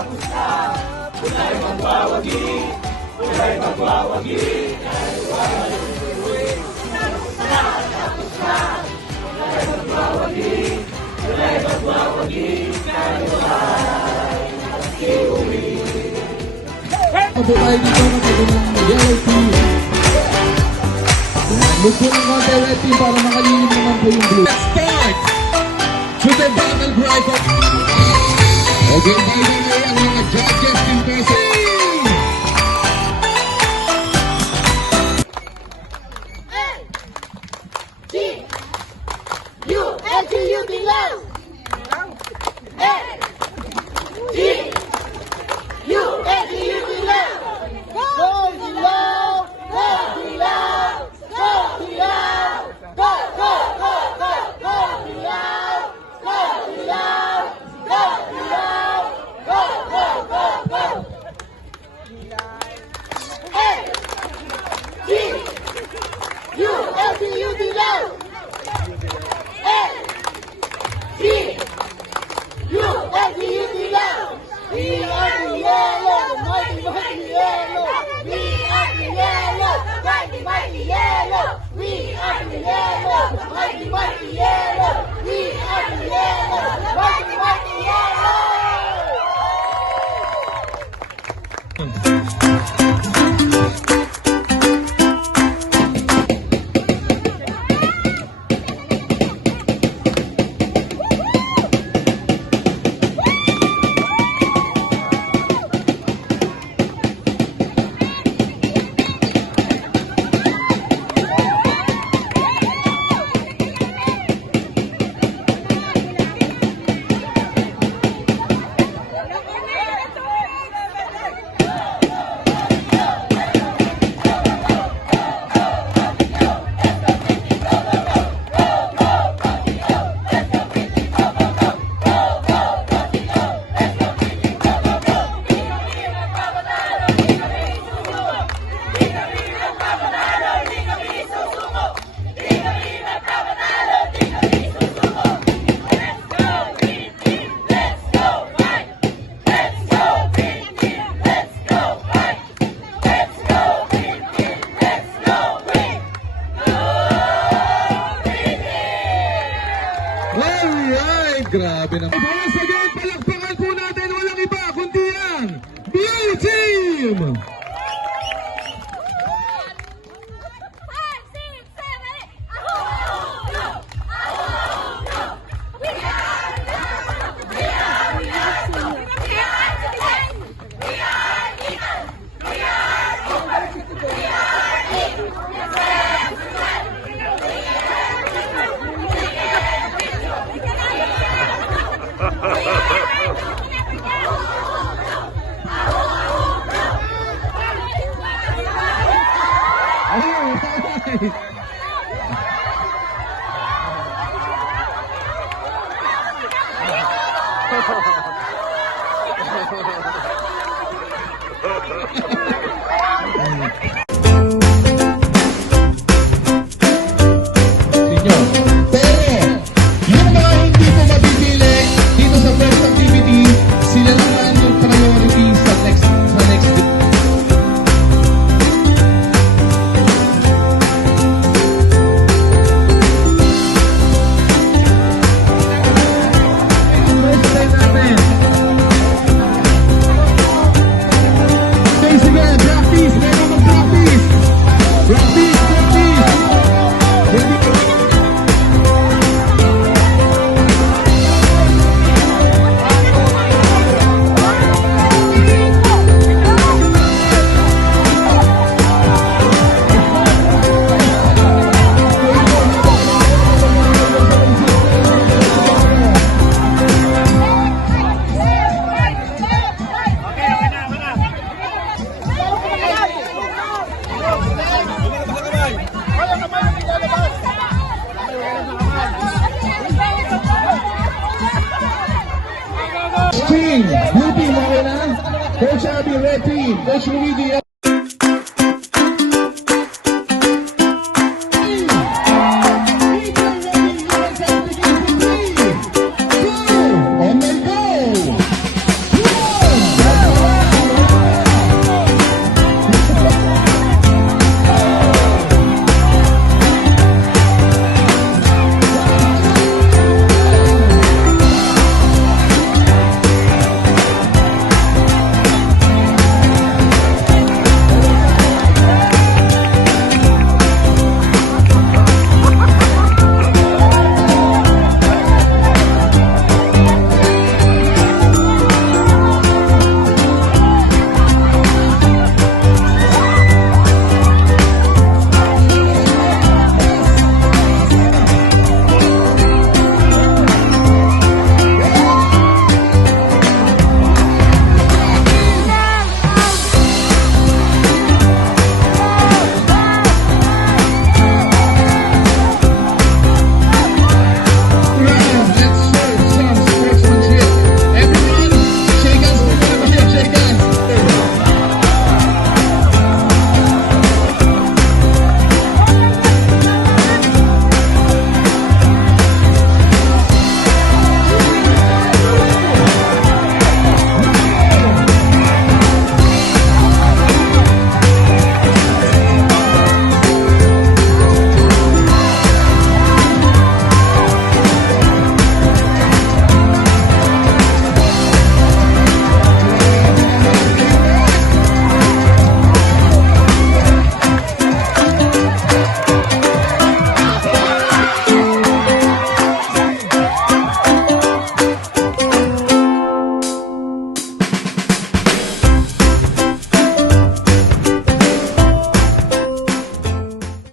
Kulay magwawagi, kulay magwawagi. Kulay magwawagi, Abo tayo dito ng yellow team. Look po ng konti red team para makalilim naman po yung blue. Let's start to the battle driver. Okay, dito ngayon ang mga judges in person. L-G-U below! L-G-U below! Go below! Go below! Go below! Go, go, go, go! Go below! Go below! Go below! Go, go, go, go! L-G-U! L-G-U below! We are the yellow, the mighty, mighty yellow. We are the yellow, mighty, mighty yellow. We are the yellow, mighty, mighty yellow. We are the yellow, mighty, mighty yellow. Grabe naman. Once again, palakpakan po natin. Walang iba, kundi ang Blue Team! 15, Blue Team, okay na? Coach Abby, Red Team, Coach Luigi.